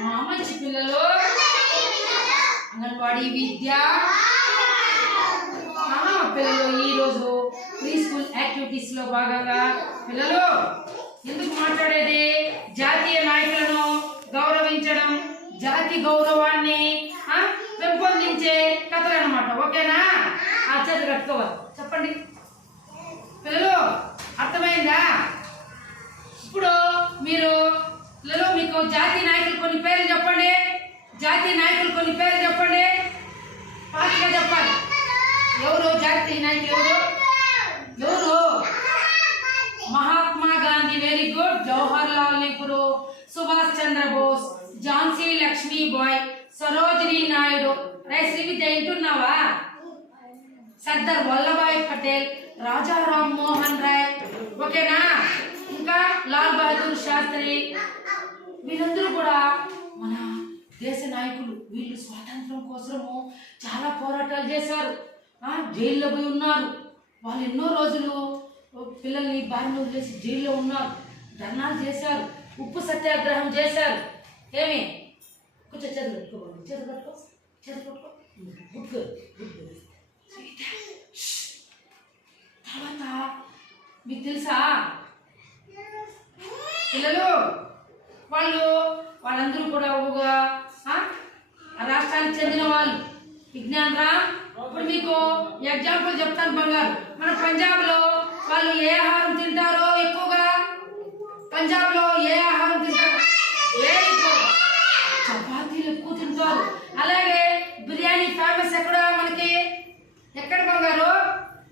మా మంచి పిల్లలు అంగన్వాడీ విద్య పిల్లలు ఈరోజు ప్రీ స్కూల్ యాక్టివిటీస్ లో భాగంగా పిల్లలు ఎందుకు మాట్లాడేది జాతీయ నాయకులను గౌరవించడం జాతి గౌరవాన్ని పెంపొందించే కథలు అన్నమాట. ఓకేనా? ఆ చేతులు కట్టుకోవాలి. చెప్పండి పిల్లలు, అర్థమైందా? ఇప్పుడు మీరు పిల్లలు మీకు జాతీయ నాయకులు కొన్ని పేర్లు చెప్పండి. జాతీయ నాయకులు కొన్ని పేర్లు చెప్పండి. ఫాస్ట్గా చెప్పాలి. ఎవరు జాతీయ నాయకులు? ఎవరు? Mahatma Gandhi, very good. జవహర్ లాల్ నెహ్రూ, సుభాష్ చంద్రబోస్, ఝాన్సీ లక్ష్మీబాయ్, సరోజినీ నాయుడు. శ్రీవిద్య వింటున్నావా? సర్దార్ వల్లభాయ్ పటేల్, రాజా రామ్ మోహన్ రాయ్. ఓకేనా? ఇంకా లాల్ బహదూర్ శాస్త్రి. వీళ్ళందరూ కూడా మన దేశ నాయకులు. వీళ్ళు స్వాతంత్రం కోసము చాలా పోరాటాలు చేశారు. జైల్లో పోయి ఉన్నారు. వాళ్ళు ఎన్నో రోజులు పిల్లల్ని బారిన వదిలేసి జైల్లో ఉన్నారు. ధర్నాలు చేశారు. ఉప్పు సత్యాగ్రహం చేశారు. ఏమి కొంచెం చదువు పెట్టుకోండి. చదువు పెట్టుకో, చదువు పెట్టుకో. తర్వాత మీకు తెలుసా పిల్లలు, వాళ్ళందరూ కూడా ఒక రాష్ట్రానికి చెందిన వాళ్ళు. విజ్ఞాన్ రా, ఇప్పుడు మీకు ఎగ్జాంపుల్ చెప్తాను బంగారు. మన పంజాబ్ లో వాళ్ళు ఏ ఆహారం తింటారో ఎక్కువగా? పంజాబ్ లో ఏ ఆహారం తింటారు? చపాతీలు ఎక్కువ తింటారు. అలాగే బిర్యానీ ఫేమస్ ఎక్కడ మనకి? ఎక్కడ బంగారు?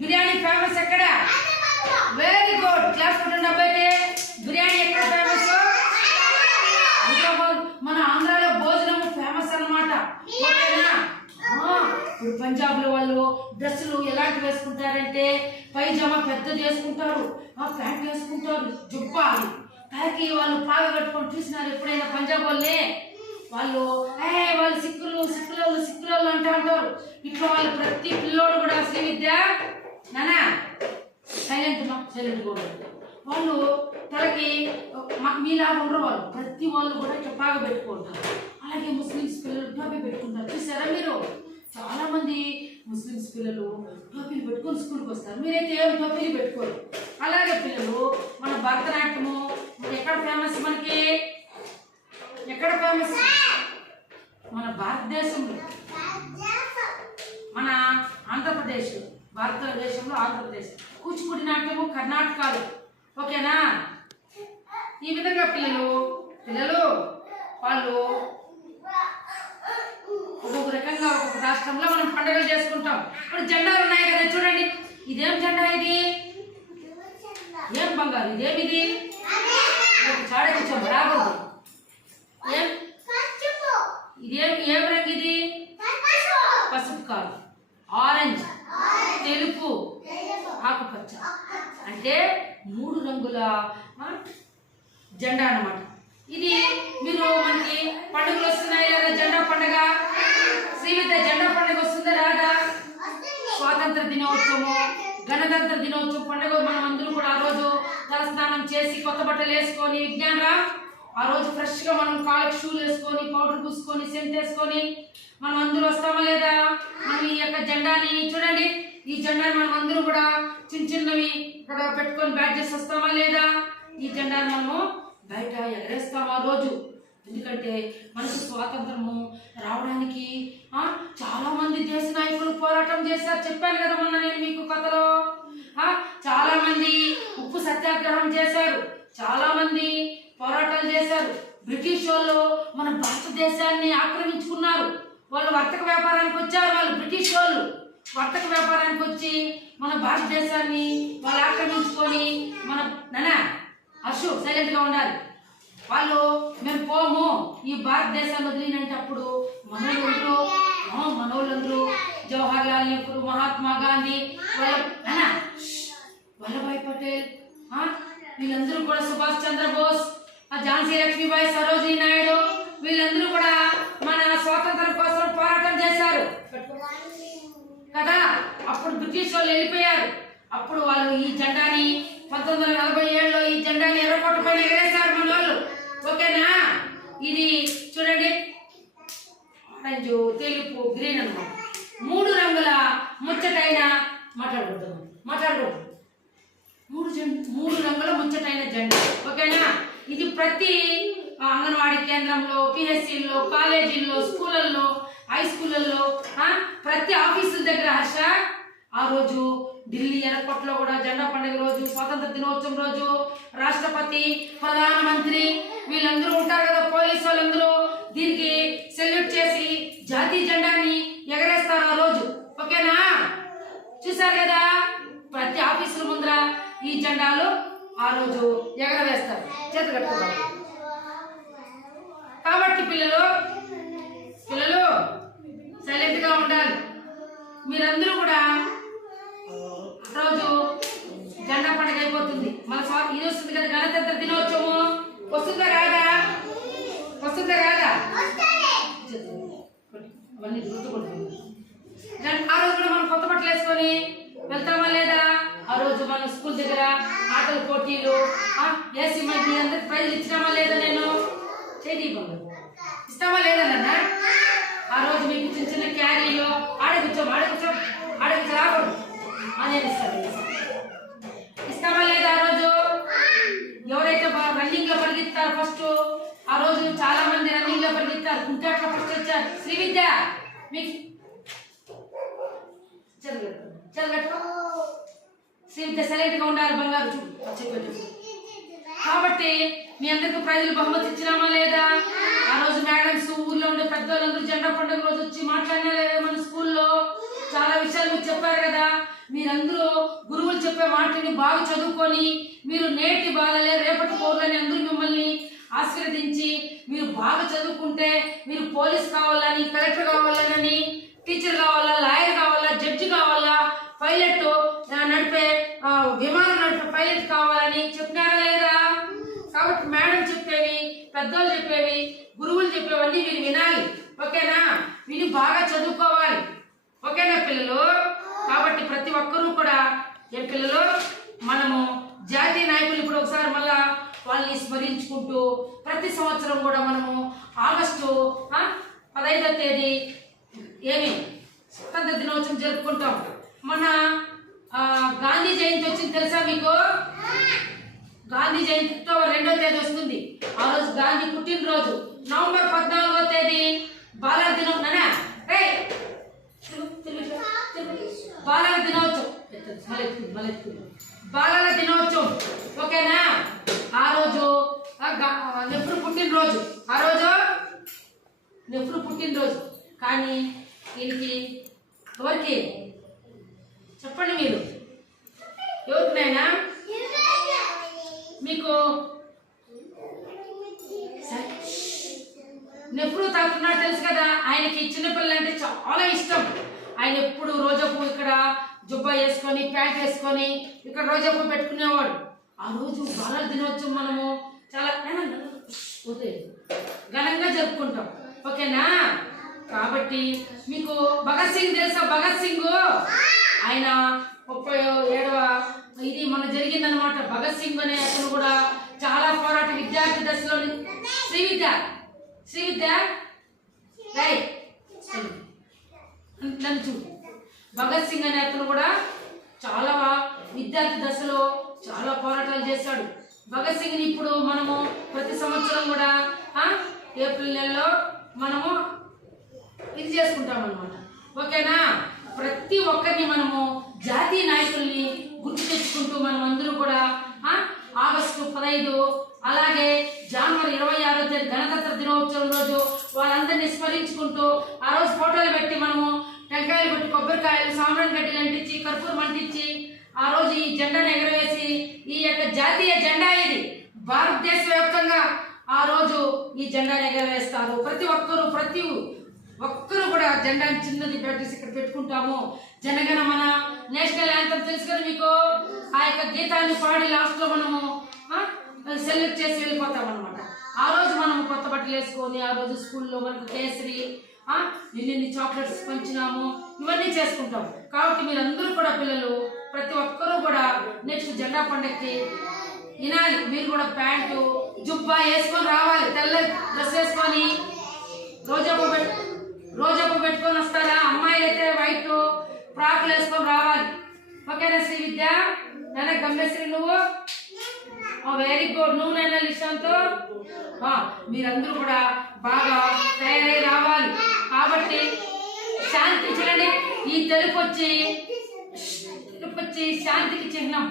బిర్యానీ ఫేమస్ ఎక్కడ? Very good. క్లాస్ కొట్టండి అబ్బాయికి. బిర్యానీ ఎక్కడ ఫేమస్? మన ఆంధ్రాలో భోజనం ఫేమస్ అన్నమాట. ఓకేనా? ఇప్పుడు పంజాబ్ లో వాళ్ళు డ్రెస్సులు ఎలాంటి వేసుకుంటారంటే పైజామా పెద్దది వేసుకుంటారు, ప్యాంట్ వేసుకుంటారు, జుబ్బా కాకి వాళ్ళు పాగా కట్టుకొని చూసినారు ఎప్పుడైనా పంజాబ్ వాళ్ళే? వాళ్ళు సిక్కులు అంటూ అంటారు. ఇట్లా వాళ్ళు ప్రతి పిల్లోడు కూడా శ్రీవిద్య నానా సైలెంట్ కూడా వాళ్ళు తలకి మీలాగా ఉండరు. వాళ్ళు ప్రతి వాళ్ళు కూడా ఇట్లా పాగా పెట్టుకుంటారు. అలాగే ముస్లిమ్స్ పిల్లలు టోపీ పెట్టుకుంటారు. చూసారా మీరు? చాలా మంది ముస్లిమ్స్ పిల్లలు టోపీలు పెట్టుకొని స్కూల్కి వస్తారు. మీరైతే ఏం టోపీలు పెట్టుకోరు. అలాగే పిల్లలు మన భరతనాట్యము ఎక్కడ ఫేమస్? మనకి ఎక్కడ ఫేమస్? మన భారతదేశంలో, మన ఆంధ్రప్రదేశ్. భారతదేశంలో ఆంధ్రప్రదేశ్. కూచిపూడి నాట్యము కర్ణాటకలో. ఓకేనా? ఈ విధంగా పిల్లలు వాళ్ళు ఒక్కొక్క రకంగా ఒక్కొక్క రాష్ట్రంలో మనం పండుగలు చేసుకుంటాం. ఇప్పుడు జెండాలు ఉన్నాయి కదా, చూడండి. ఇదేం జెండా? ఇది ఏం బంగారు? ఇదేమిది? చాడే కూర్చోం రాకూడదు. ఇదేం ఏం రంగు? ఇది పసుపు కాదు, ఆరెంజ్, తెలుపు, ఆకుపచ్చ. అంటే 3 రంగుల జెండా అన్నమాట. ఇది మీరు మనకి పండుగలు వస్తున్నాయి కదా, జెండా పండుగ. శ్రీవిద్య జెండా పండుగ వస్తుందా రాదా? స్వాతంత్ర దినోత్సవము, గణతంత్ర దినోత్సవం పండుగ. మనం అందరూ కూడా ఆ రోజు తలస్నానం చేసి కొత్త బట్టలు వేసుకొని, విజ్ఞానరా ఆ రోజు ఫ్రెష్ గా మనం కాళ్ళకి షూలు వేసుకొని, పౌడర్ పూసుకొని, సెంట్ వేసుకొని మనం అందరూ వస్తామా లేదా? మనం ఈ యొక్క జెండాని చూడండి. ఈ జెండాని మనం అందరూ కూడా చిన్నవి ఇక్కడ పెట్టుకొని బ్యాడ్జెస్ వస్తామా లేదా? ఈ జెండాని మనము బయట ఎగరేస్తాం ఆ రోజు. ఎందుకంటే మనకు స్వాతంత్రము రావడానికి చాలా మంది దేశ నాయకులు పోరాటం చేశారు. చెప్పాను కదా మొన్న నేను మీకు కథలో. చాలా మంది ఉప్పు సత్యాగ్రహం చేశారు. చాలా మంది పోరాటాలు చేశారు. బ్రిటిష్ వాళ్ళు మన భారతదేశాన్ని ఆక్రమించుకున్నారు. వాళ్ళు వర్తక వ్యాపారానికి వచ్చారు. వాళ్ళు బ్రిటిష్ వాళ్ళు వర్తక వ్యాపారానికి వచ్చి మన భారతదేశాన్ని వాళ్ళు ఆక్రమించుకొని మన అశు సైలెంట్ గా ఉండాలి. వాళ్ళు మేము పోము ఈ భారతదేశాన్ని వదిలినంటే అప్పుడు మనోళ్ళందరూ జవహర్ లాల్ నెహ్రూ, మహాత్మా గాంధీ, వల్లభాయ్ పటేల్, వీళ్ళందరూ కూడా సుభాష్ చంద్రబోస్, ఝాన్సీ లక్ష్మీబాయి, సరోజినీ నాయుడు, వీళ్ళందరూ కూడా మన స్వాతంత్రం కోసం పోరాటం చేశారు కదా. అప్పుడు బ్రిటిష్ వాళ్ళు వెళ్ళిపోయారు. అప్పుడు వాళ్ళు ఈ జెండాని 1947లో ఈ జెండాని ఎర్రకోట పైన ఎగరేశారు మన వాళ్ళు. ఓకేనా? ఇది చూడండి, ఆరెంజ్, తెలుపు, గ్రీన్ అన్నమాట. 3 రంగుల ముచ్చటైన మాట్లాడకూడదు 3 రంగుల ముచ్చటైన జెండా. ఓకేనా? ఇది ప్రతి అంగన్వాడీ కేంద్రంలో, పిహెచ్సిల్లో, కాలేజీల్లో, స్కూళ్ళల్లో, హై స్కూళ్ళల్లో, ప్రతి ఆఫీసుల దగ్గర హర్ష ఆ రోజు ఢిల్లీ ఎయిర్పోర్ట్లో కూడా జెండా పండుగ రోజు, స్వాతంత్ర దినోత్సవం రోజు రాష్ట్రపతి, ప్రధానమంత్రి వీళ్ళందరూ ఉంటారు కదా, పోలీసు వాళ్ళందరూ దీనికి సెల్యూట్ చేసి జాతీయ జెండాని ఎగరేస్తారు ఆ రోజు. ఓకేనా? చూసారు కదా, ప్రతి ఆఫీసుల ముందర ఈ జెండాలు ఆ రోజు ఎగరవేస్తారు, చేతులు కట్టుకుంటారు. కాబట్టి పిల్లలు సైలెంట్ గా ఉండాలి. మీరందరూ కూడా రోజు జెండా పండుగ అయిపోతుంది. మన ఇది వస్తుంది కదా, గణతంత్ర దినోత్సవం వస్తుందా కాదా? అవన్నీ గుర్తుకుంటుంది. ఆ రోజు కూడా మనం కొత్త బట్టలు వేసుకొని వెళ్తామా లేదా? ఆ రోజు మన స్కూల్ దగ్గర ఆటల పోటీలు, ఏసీ మధ్య అందరికి ప్రైజ్లు ఇచ్చినామా లేదా? నేను ఇస్తామా లేదా నాన్న? ఆ రోజు మీకు చిన్న చిన్న క్యారీలు ఆడకూర్చో రాకూడదు అనేది ఇస్తామా లేదా? ఆ రోజు ఎవరైతే రన్నింగ్ లో పరిగెత్తారు ఫస్ట్, ఆ రోజు చాలా మంది రన్నింగ్ లో పరిగెత్తారు, కుంటాట్లో ఫస్ట్ వచ్చారు. శ్రీ విద్య మీకు చదవట్టు శ్రీ విద్య సైలెంట్ గా ఉండాలి, బంగారు చూడు. కాబట్టి మీ అందరికి ప్రైజులు బహుమతి ఇచ్చినామా లేదా? ఆ రోజు మేడమ్స్, ఊర్లో ఉండే పెద్దవాళ్ళందరూ జెండా పండుగ రోజు వచ్చి మాట్లాడినా లేదా? మన స్కూల్లో చాలా విషయాలు మీకు చెప్పారు కదా. మీరందరూ గురువులు చెప్పే మాటని బాగా చదువుకొని, మీరు నేటి బాలలే రేపటి పౌరులని అందరూ మిమ్మల్ని ఆశీర్వదించి, మీరు బాగా చదువుకుంటే మీరు పోలీస్ కావాలని, కలెక్టర్ కావాలని, టీచర్ కావాలా, లాయర్ కావాలా, జడ్జి కావాలా, పైలట్ నడిపే విమానం నడిపే పైలట్ కావాలని చెప్పినారా లేదా? కాబట్టి మేడం చెప్పేవి, పెద్దోళ్ళు చెప్పేవి, గురువులు చెప్పేవన్నీ మీరు వినాలి. ఓకేనా? విని బాగా చదువుకోవాలి. ఓకేనా పిల్లలు? కాబట్టి ప్రతి ఒక్కరూ కూడా ఏ పిల్లలు, మనము జాతీయ నాయకులు ఇప్పుడు ఒకసారి మళ్ళా వాళ్ళని స్మరించుకుంటూ ప్రతి సంవత్సరం కూడా మనము ఆగస్టు 15వ తేదీ స్వతంత్ర దినోత్సవం జరుపుకుంటాం. మన గాంధీ జయంతి వచ్చింది తెలుసా మీకు? గాంధీ జయంతి అక్టోబర్ 2వ తేదీ వస్తుంది. ఆ రోజు గాంధీ పుట్టినరోజు. నవంబర్ 14వ తేదీ బాలల దినోత్సవం. బాలల దినోత్సవం, బాలల దినోత్సవం. ఓకేనా? ఆ రోజు నెహ్రూ పుట్టినరోజు. ఆ రోజు నెహ్రూ పుట్టినరోజు. కానీ దీనికి ఎవరికి చెప్పండి, మీరు ఎవరికైనా మీకు నెహ్రూ తాకున్నాడు తెలుసు కదా. ఆయనకి చిన్నపిల్లలు అంటే చాలా ఇష్టం. ఆయన ఎప్పుడు రోజా పువ్వు ఇక్కడ జుబ్బా వేసుకొని, ప్యాంట్ వేసుకొని ఇక్కడ రోజా పువ్వు పెట్టుకునేవాడు. ఆ రోజు బాలల దినోత్సవం మనము చాలా ఘనంగా జరుపుకుంటాం. ఓకేనా? కాబట్టి మీకు భగత్ సింగ్ తెలుసా? భగత్ సింగ్ ఆయన 37వ ఇది మన జరిగిందనమాట. భగత్ సింగ్ అనే అతను కూడా చాలా పోరాట విద్యార్థి దశలో శ్రీ విద్య నన్ను చూడు. భగత్ సింగ్ అనే అతను కూడా చాలా విద్యార్థి దశలో చాలా పోరాటాలు చేశాడు. భగత్ సింగ్ని ఇప్పుడు మనము ప్రతి సంవత్సరం కూడా ఏప్రిల్ నెలలో మనము ఇది చేసుకుంటాం అన్నమాట. ఓకేనా? ప్రతి ఒక్కరిని మనము జాతీయ నాయకుల్ని గుర్తు తెచ్చుకుంటూ మనం అందరూ కూడా ఆగస్టు 15 అలాగే జనవరి 26వ తేదీ గణతంత్ర దినోత్సవం రోజు వాళ్ళందరినీ స్మరించుకుంటూ ఆ రోజు ఫోటోలు పెట్టి మనము టెంకాయలు పెట్టి, కొబ్బరికాయలు, సాంబ్రాణి గడ్డలు అంటించి, కర్పూరం అంటించి ఆ రోజు ఈ జెండాను ఎగరవేసి, ఈ యొక్క జాతీయ జెండా ఇది భారతదేశ వ్యాప్తంగా ఆ రోజు ఈ జెండాను ఎగరవేస్తారు. ప్రతి ఒక్కరు కూడా జెండాని చిన్నది పెట్టేసి ఇక్కడ పెట్టుకుంటాము. జనగణ మన నేషనల్ యాంథమ్ తెలుసు కదా మీకు. ఆ యొక్క గీతాన్ని పాడి లాస్ట్ లో మనము సెలెక్ట్ చేసి వెళ్ళిపోతాం అనమాట. ఆ రోజు మనం కొత్త బట్టలు వేసుకొని ఆ రోజు స్కూల్లో మనకు కేసరి ఎన్ని చాక్లెట్స్ పంచినాము, ఇవన్నీ చేసుకుంటాం. కాబట్టి మీరందరూ కూడా పిల్లలు ప్రతి ఒక్కరూ కూడా నెక్స్ట్ జెండా పండుగకి వినాలి. మీరు కూడా ప్యాంటు జుబ్బా వేసుకొని రావాలి, తెల్ల డ్రెస్ వేసుకొని. రోజపు పెట్టుకొని వస్తారా? అమ్మాయిలు అయితే వైట్ ఫ్రాక్లు వేసుకొని రావాలి. ఓకేనా శ్రీ విద్య? నాన్న గమ్మేశ్రీ నువ్వు వెరీ గుడ్. నువ్వు నాన్న లిషంతో మీరందరూ కూడా బాగా తయారై రావాలి. కాబట్టి శాంతి చూడండి, ఈ తెలుపు వచ్చి శాంతికి చిహ్నం.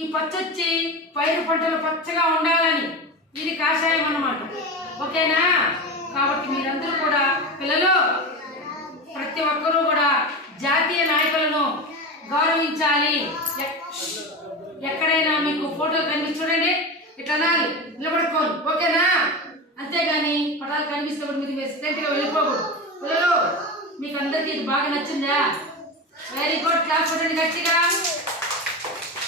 ఈ పచ్చొచ్చి పైరు పంటలు పచ్చగా ఉండాలని, ఇది కాషాయం అన్నమాట. ఓకేనా? కాబట్టి మీరందరూ కూడా పిల్లలు ప్రతి ఒక్కరూ కూడా జాతీయ నాయకులను గౌరవించాలి. ఎక్కడైనా మీకు ఫోటోలు కనిపించి చూడండి, ఇట్లా అనాలి, నిలబడుకోండి. ఓకేనా? అంతేగాని పటాలు కనిపిస్తే మీరు సిద్ధంగా వెళ్ళిపోకూడదు. పిల్లలు మీకు అందరికీ ఇది బాగా నచ్చిందా? Very good. క్లాస్ కొట్టండి గట్టిగా.